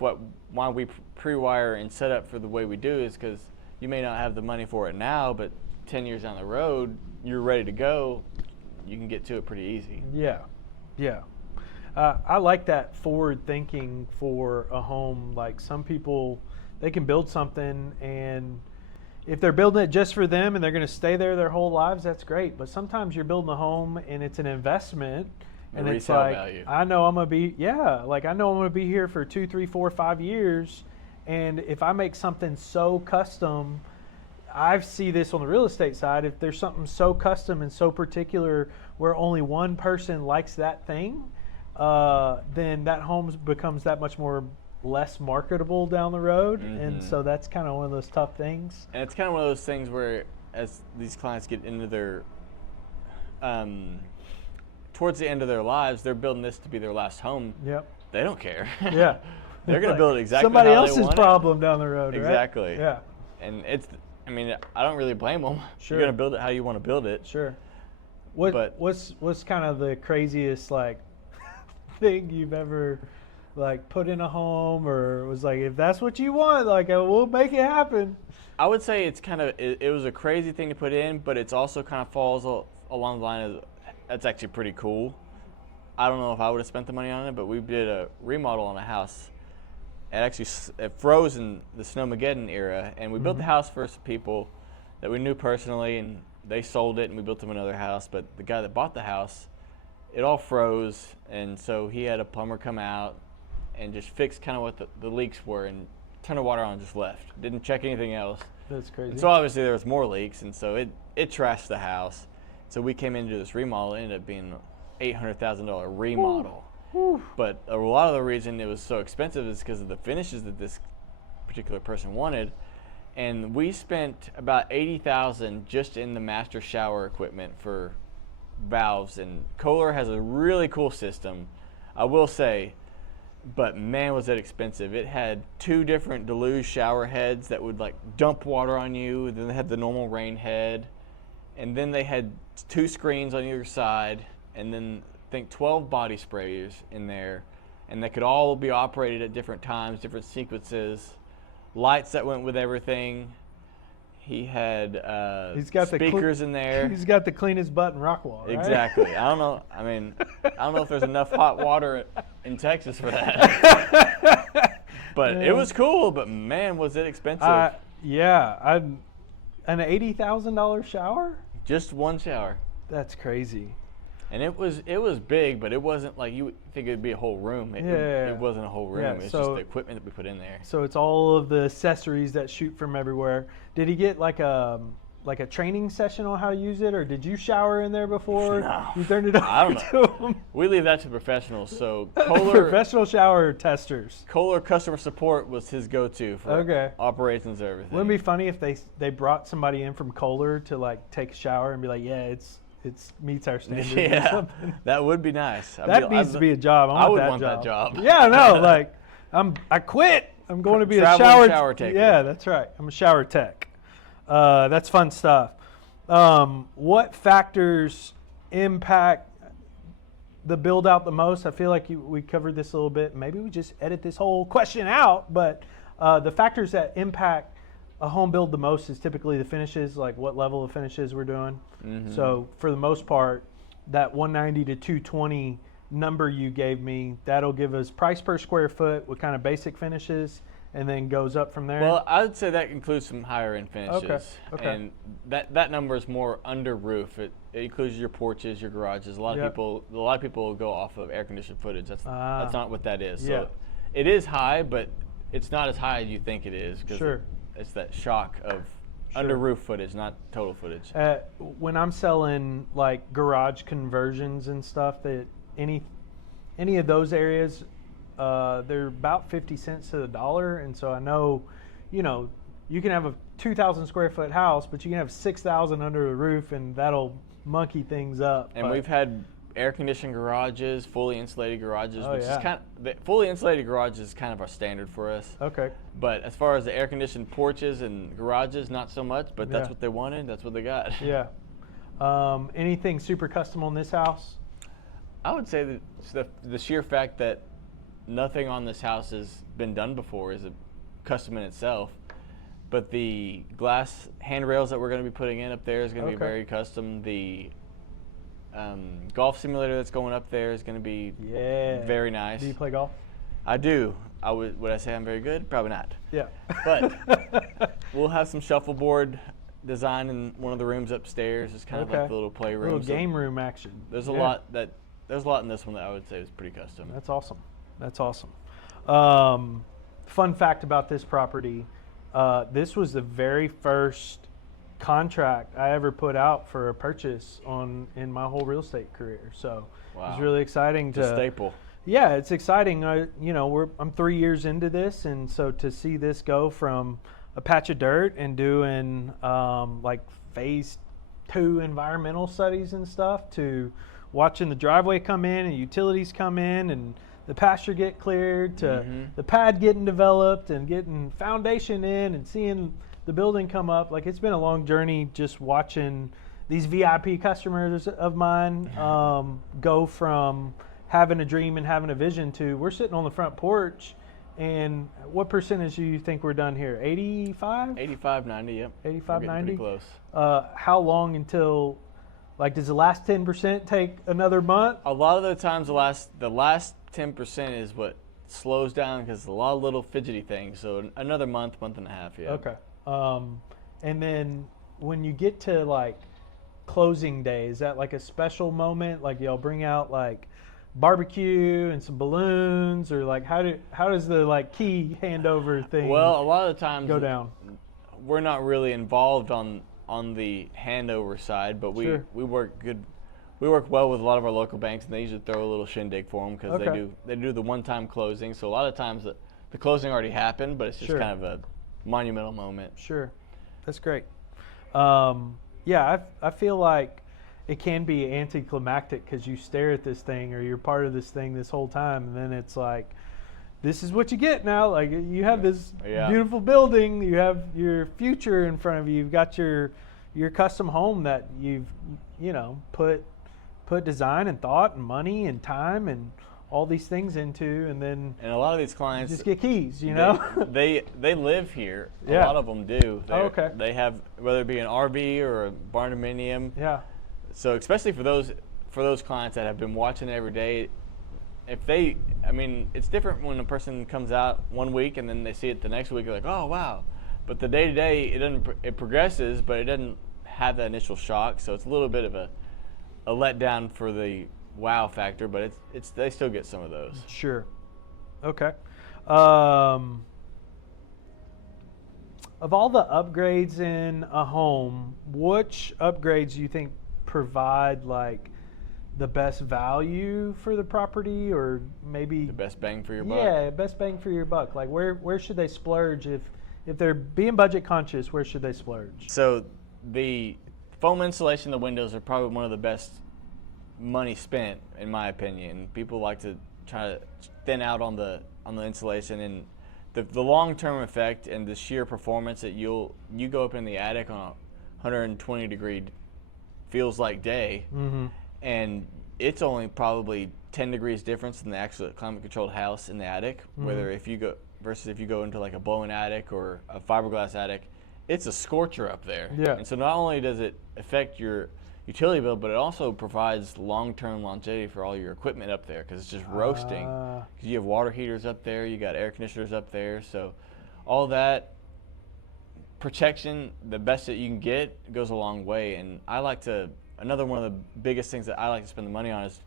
why we pre-wire and set up for the way we do is because you may not have the money for it now, but 10 years down the road, you're ready to go, you can get to it pretty easy. Yeah, yeah. I like that forward thinking for a home. Like some people, they can build something, and if they're building it just for them and they're going to stay there their whole lives, that's great. But sometimes you're building a home and it's an investment, and The it's resale like value. I know I'm going to be here for 2, 3, 4, 5 years, and if I make something so custom. I see this on the real estate side. If there's something so custom and so particular where only one person likes that thing, then that home becomes that much more less marketable down the road. And so that's kind of one of those tough things. And it's kind of one of those things where as these clients get into their, towards the end of their lives, they're building this to be their last home. Yep. They don't care. Yeah. They're going to build it exactly somebody how they else's want it. problem down the road, right? Exactly. Yeah. And I don't really blame them. Sure. You're going to build it how you want to build it. Sure. But- What's kind of the craziest like thing you've ever like put in a home, or was like, if that's what you want, like we'll make it happen? I would say it was a crazy thing to put in, but it's also kind of falls along the line of that's actually pretty cool. I don't know if I would have spent the money on it, but we did a remodel on a house. It froze in the Snowmageddon era, and we built the house for some people that we knew personally, and they sold it, and we built them another house. But the guy that bought the house, it all froze, and so he had a plumber come out and just fix kind of what the leaks were and turn the water on and just left. Didn't check anything else. That's crazy. And so obviously there was more leaks, and so it trashed the house. So we came into this remodel. It ended up being an $800,000 remodel. Whew. But a lot of the reason it was so expensive is because of the finishes that this particular person wanted. And we spent about $80,000 just in the master shower equipment for valves. And Kohler has a really cool system, I will say, but man, was it expensive. It had 2 different deluge shower heads that would like dump water on you. Then they had the normal rain head. And then they had 2 screens on either side. And then I think 12 body sprayers in there, and they could all be operated at different times, different sequences, lights that went with everything. He had He's got speakers in there. He's got the cleanest butt in Rockwall, right? Exactly. I don't know. I mean, I don't know if there's enough hot water in Texas for that. But it was cool. But man, was it expensive! Yeah, an $80,000 shower. Just one shower. That's crazy. And it was big, but it wasn't like you would think it'd be a whole room. It wasn't a whole room. Yeah, It's so- just the equipment that we put in there. So it's all of the accessories that shoot from everywhere. Did he get like a training session on how to use it, or did you shower in there before? No. You turned it over I don't know. to him? We leave that to professionals. So Kohler Professional shower testers. customer support was his go-to for Okay. operations and everything. Wouldn't it be funny if they brought somebody in from Kohler to like take a shower and be like, yeah, it's meets our standards. or Yeah, something? that would be nice. That needs to be a job. I would want that job. Yeah, I know. Like, I quit. I'm going to be a Traveling shower taker. Yeah, that's right. I'm a shower tech. That's fun stuff. What factors impact the build out the most? I feel like we covered this a little bit. Maybe we just edit this whole question out, but the factors that impact a home build the most is typically the finishes, like what level of finishes we're doing. Mm-hmm. So for the most part, that 190 to 220 number you gave me, that'll give us price per square foot with kind of basic finishes, and then goes up from there. Well, I would say that includes some higher end finishes. Okay. And that number is more under roof. It includes your porches, your garages. A lot of people will go off of air conditioned footage. That's not what that is. So it is high, but it's not as high as you think it is, because it's that shock of under roof footage, not total footage. When I'm selling like garage conversions and stuff, that any of those areas, they're about 50 cents to the dollar. And so I know, you can have a 2,000 square foot house, but you can have 6,000 under the roof, and that'll monkey things up. And we've had air conditioned garages, fully insulated garages, fully insulated garages is kind of our standard for us. Okay. But as far as the air conditioned porches and garages, not so much, but that's what they wanted, that's what they got. Yeah. Anything super custom on this house? I would say that the sheer fact that nothing on this house has been done before is a custom in itself. But the glass handrails that we're going to be putting in up there is going to be very custom. The golf simulator that's going up there is going to be very nice. Do you play golf? I do. Would I say I'm very good? Probably not. Yeah. But we'll have some shuffleboard design in one of the rooms upstairs. It's kind of like the little playroom. Little game room action. There's a lot in this one that I would say is pretty custom. That's awesome. That's awesome. Fun fact about this property, this was the very first contract I ever put out for a purchase in my whole real estate career. So it's really exciting to staple. Yeah, it's exciting. I'm 3 years into this, and so to see this go from a patch of dirt and doing like phase 2 environmental studies and stuff, to watching the driveway come in and utilities come in and the pasture get cleared, to the pad getting developed and getting foundation in and seeing the building come up. Like, it's been a long journey just watching these VIP customers of mine go from having a dream and having a vision to we're sitting on the front porch. And what percentage do you think we're done here? 85? 85, 90, yep. 85, 90? Pretty close. How long until, like, does the last 10% take another month? A lot of the times the last 10% is what slows down, because a lot of little fidgety things. So another month and a half, yeah. Okay. And then when you get to like closing day, is that like a special moment? Like, y'all bring out like barbecue and some balloons, or like how does the like key handover thing a lot of the times go down? We're not really involved on the handover side, but we work good. We work well with a lot of our local banks, and they usually throw a little shindig for them, because they do the one-time closing. So a lot of times the closing already happened, but it's just kind of a monumental moment. Sure. That's great. I feel like it can be anticlimactic, because you stare at this thing, or you're part of this thing this whole time, and then it's like, this is what you get now. Like, you have this beautiful building, you have your future in front of you, you've got your custom home that you've put design and thought and money and time and all these things into, and a lot of these clients just get keys, they live here. A lot of them do. They have, whether it be an RV or a barn dominium. Yeah. So especially for those clients that have been watching every day, it's different when a person comes out one week and then they see it the next week, they're like, oh wow. But the day to day, it progresses, but it doesn't have that initial shock. So it's a little bit of a letdown for the wow factor, but they still get some of those. Sure. Okay. Of all the upgrades in a home, which upgrades do you think provide like the best value for the property, or maybe the best bang for your buck? Yeah, best bang for your buck. Like, where should they splurge if they're being budget conscious? Where should they splurge? So the foam insulation, the windows are probably one of the best money spent, in my opinion. People like to try to thin out on the insulation, and the long-term effect and the sheer performance that you go up in the attic on a 120 degree feels like day, and it's only probably 10 degrees difference in the actual climate-controlled house in the attic. Whether if you go into like a blown attic or a fiberglass attic, it's a scorcher up there. Yeah. And so not only does it affect your utility bill, but it also provides long-term longevity for all your equipment up there because it's just roasting. 'Cause you have water heaters up there, you got air conditioners up there, so all that protection, the best that you can get, goes a long way. And another one of the biggest things that I like to spend the money on is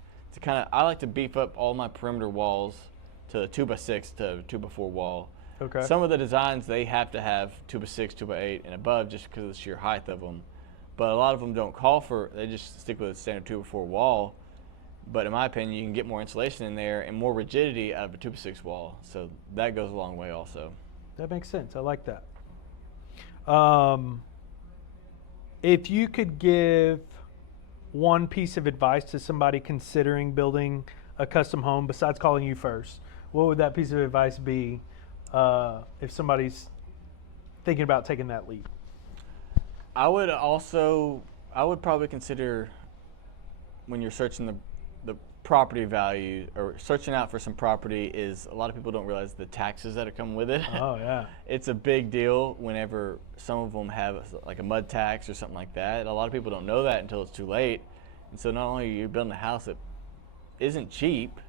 I like to beef up all my perimeter walls to 2x6 to 2x4 wall. Okay. Some of the designs, they have to have 2x6, 2x8 and above just because of the sheer height of them. But a lot of them don't call for, they just stick with a standard 2x4 wall. But in my opinion, you can get more insulation in there and more rigidity out of a 2x6 wall. So that goes a long way also. That makes sense. I like that. If you could give one piece of advice to somebody considering building a custom home, besides calling you first, what would that piece of advice be if somebody's thinking about taking that leap? I would probably consider, when you're searching the property value or searching out for some property, is a lot of people don't realize the taxes that are coming with it. Oh yeah. It's a big deal whenever some of them have like a mud tax or something like that. A lot of people don't know that until it's too late. And so not only are you building a house that isn't cheap,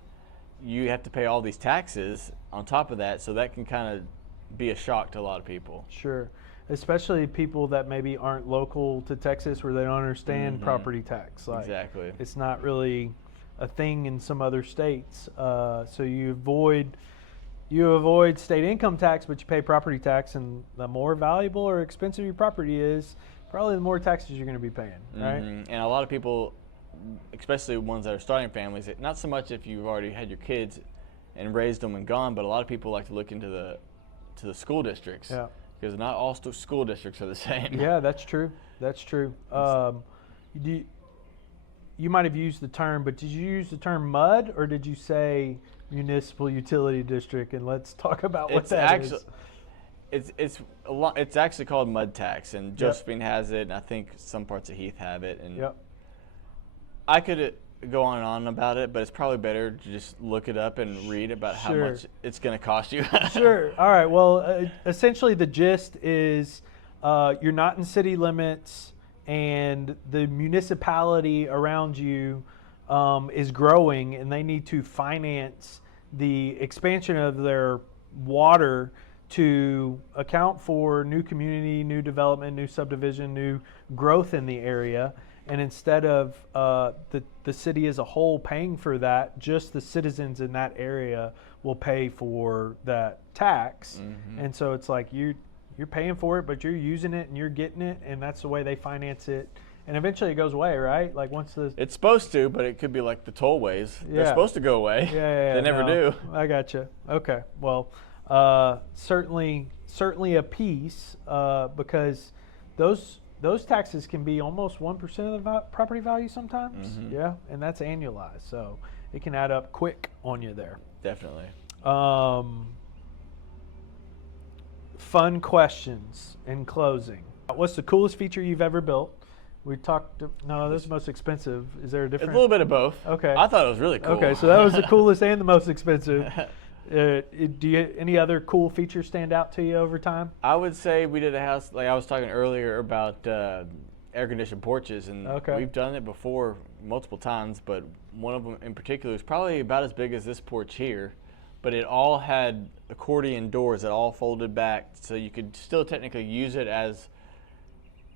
you have to pay all these taxes on top of that, so that can kind of be a shock to a lot of people. Sure. Especially people that maybe aren't local to Texas where they don't understand property tax. Like, exactly. It's not really a thing in some other states. So you avoid state income tax, but you pay property tax, and the more valuable or expensive your property is, probably the more taxes you're going to be paying, right? And a lot of people, especially ones that are starting families, not so much if you've already had your kids and raised them and gone, but a lot of people like to look into the school districts. Yeah. Because not all school districts are the same. Yeah, that's true. That's true. You might have used the term, but did you use the term MUD, or did you say municipal utility district? And let's talk about what that is. It's actually called mud tax, and Josephine has it, and I think some parts of Heath have it. And I could go on and on about it, but it's probably better to just look it up and read about how much it's going to cost you. Sure. All right. Well, essentially the gist is you're not in city limits, and the municipality around you is growing, and they need to finance the expansion of their water to account for new community, new development, new subdivision, new growth in the area. And instead of the city as a whole paying for that, just the citizens in that area will pay for that tax. And so it's like you're paying for it, but you're using it and you're getting it, and that's the way they finance it. And eventually it goes away, right? Like once it's supposed to, but it could be like the tollways. They're supposed to go away. Yeah. They never do. I gotcha. Okay. Well, certainly a piece because those taxes can be almost 1% of the property value sometimes. Yeah, and that's annualized, so it can add up quick on you there. Definitely. Fun questions in closing. What's the coolest feature you've ever built? We talked. No, this is most expensive. Is there a difference? A little bit of both. Okay. I thought it was really cool. Okay, so that was the coolest and the most expensive. Any other cool features stand out to you over time? I would say we did a house, like I was talking earlier about air-conditioned porches, and we've done it before multiple times, but one of them in particular is probably about as big as this porch here, but it all had accordion doors that all folded back, so you could still technically use it as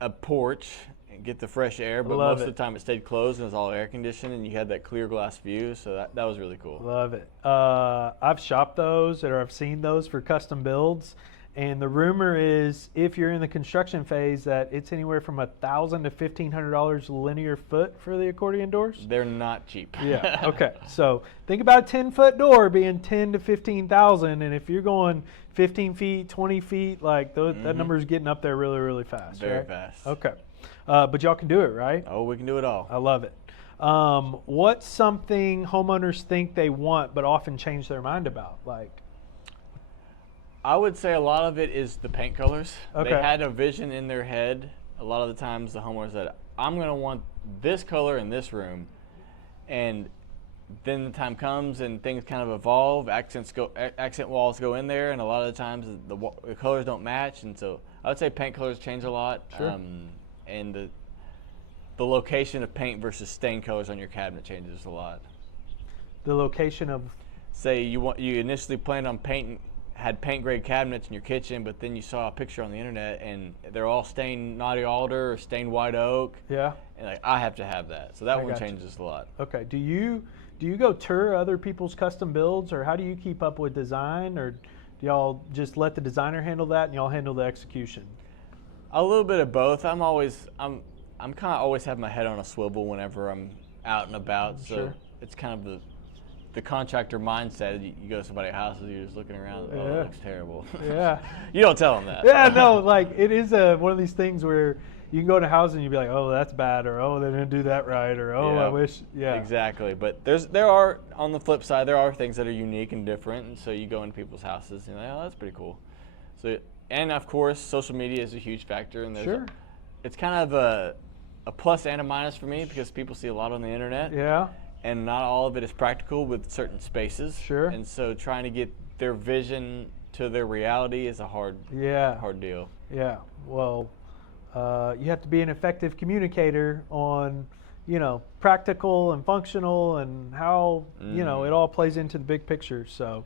a porch and get the fresh air, but most of the time it stayed closed and it was all air conditioned, and you had that clear glass view, so that was really cool. Love it. I've shopped those, or I've seen those for custom builds, and the rumor is if you're in the construction phase that it's anywhere from $1,000 to $1,500 linear foot for the accordion doors. They're not cheap. Yeah. Okay. So think about a 10-foot door being $10,000 to $15,000, and if you're going 15 feet, 20 feet, like that number is getting up there really, really fast. Very fast. Okay. But y'all can do it, right? Oh, we can do it all. I love it. What's something homeowners think they want but often change their mind about? Like, I would say a lot of it is the paint colors. Okay. They had a vision in their head. A lot of the times the homeowners said, I'm going to want this color in this room. And then the time comes and things kind of evolve. Accent walls go in there, and a lot of the times the colors don't match. And so I would say paint colors change a lot. Sure. And the location of paint versus stain colors on your cabinet changes a lot. The location of, say you initially planned on had paint grade cabinets in your kitchen, but then you saw a picture on the internet and they're all stained naughty alder or stained white oak. Yeah. And like, I have to have that. So that one gotcha. changes a lot. Okay. Do you go tour other people's custom builds, or how do you keep up with design, or do y'all just let the designer handle that and y'all handle the execution? A little bit of both. I'm kind of always have my head on a swivel whenever I'm out and about. So Sure. it's kind of the contractor mindset. You go to somebody's house and you're just looking around. Oh, Yeah. it looks terrible. Yeah. You don't tell them that. Yeah, no, like it is one of these things where you can go to a house and you'd be like, oh, that's bad, or oh, they didn't do that right, or oh, I wish. Yeah. Exactly. But there are, on the flip side, there are things that are unique and different, and so you go into people's houses and you're like, oh, that's pretty cool. So, and of course, social media is a huge factor, and Sure. It's kind of a plus and a minus for me because people see a lot on the internet. Yeah. And not all of it is practical with certain spaces. Sure. And so trying to get their vision to their reality is a hard deal. Yeah. Well, you have to be an effective communicator on, practical and functional and how, it all plays into the big picture. So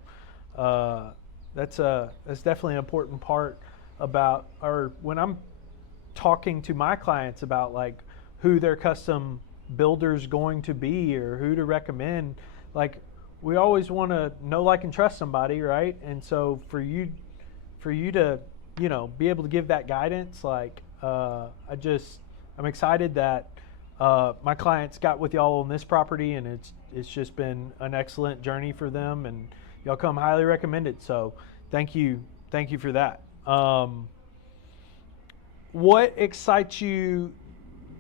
that's definitely an important part about, or when I'm talking to my clients about like who their custom builder's going to be or who to recommend, like we always want to know, like, and trust somebody, right? And so for you to be able to give that guidance, like I'm excited that my clients got with y'all on this property, and it's just been an excellent journey for them, and y'all come highly recommended. So thank you for that. What excites you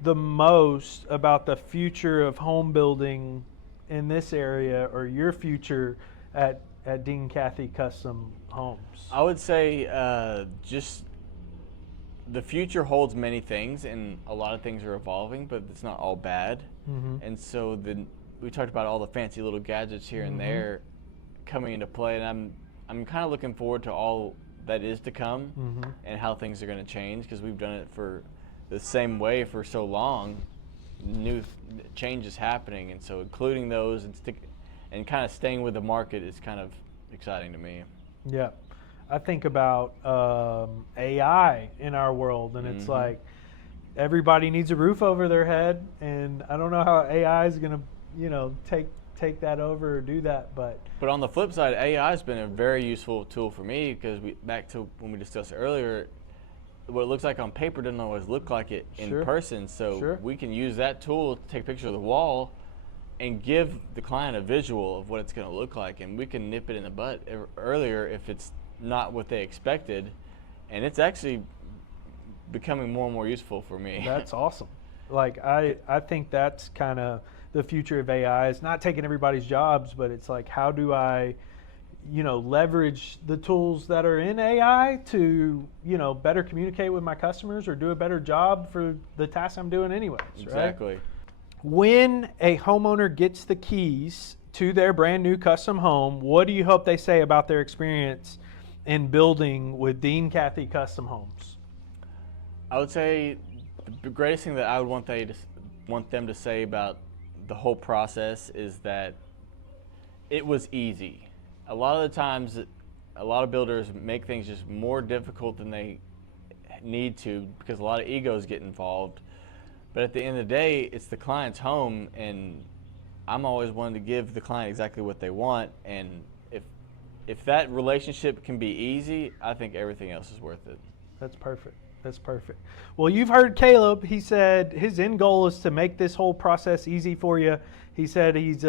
the most about the future of home building in this area, or your future at Dean Cathey Custom Homes? I would say just the future holds many things, and a lot of things are evolving, but it's not all bad. Mm-hmm. And so we talked about all the fancy little gadgets here and there coming into play, and I'm kind of looking forward to all that is to come and how things are going to change, because we've done it for the same way for so long. New changes happening, and so including those and kind of staying with the market is kind of exciting to me. Yeah, I think about AI in our world, and it's like everybody needs a roof over their head, and I don't know how AI is going to take that over or do that, but on the flip side, AI has been a very useful tool for me, because back to when we discussed earlier, what it looks like on paper doesn't always look like it in person. So we can use that tool to take a picture of the wall and give the client a visual of what it's going to look like, and we can nip it in the butt earlier if it's not what they expected, and it's actually becoming more and more useful for me. That's awesome. Like I think that's kind of the future of AI. It's not taking everybody's jobs, but it's like, how do I leverage the tools that are in AI to, better communicate with my customers or do a better job for the tasks I'm doing anyways, Exactly. Right? When a homeowner gets the keys to their brand new custom home, what do you hope they say about their experience in building with Dean Cathey Custom Homes? I would say the greatest thing that I would want them to say about the whole process is that it was easy. A lot of the times, a lot of builders make things just more difficult than they need to, because a lot of egos get involved. But at the end of the day, it's the client's home, and I'm always wanting to give the client exactly what they want. And if that relationship can be easy, I think everything else is worth it. That's perfect. That's perfect. Well, you've heard Caleb. He said his end goal is to make this whole process easy for you. He said his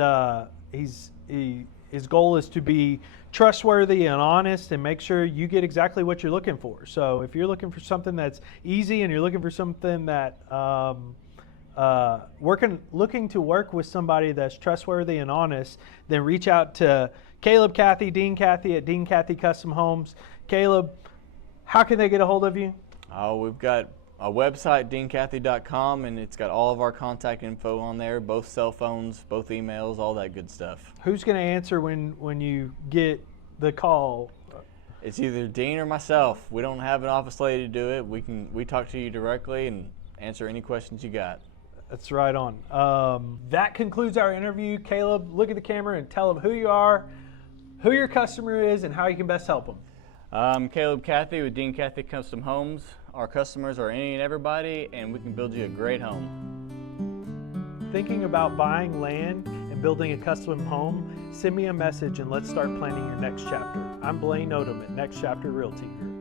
goal is to be trustworthy and honest and make sure you get exactly what you're looking for. So if you're looking for something that's easy and you're looking for something that looking to work with somebody that's trustworthy and honest, then reach out to Caleb Cathey, Dean Cathey at Dean Cathey Custom Homes. Caleb, how can they get a hold of you? Oh, we've got a website, deancathy.com, and it's got all of our contact info on there, both cell phones, both emails, all that good stuff. Who's going to answer when you get the call? It's either Dean or myself. We don't have an office lady to do it. We talk to you directly and answer any questions you got. That's right on. That concludes our interview. Caleb, look at the camera and tell them who you are, who your customer is, and how you can best help them. I'm Caleb Cathey with Dean Cathey Custom Homes. Our customers are any and everybody, and we can build you a great home. Thinking about buying land and building a custom home? Send me a message and let's start planning your next chapter. I'm Blane Odom at Next Chapter Realty Group.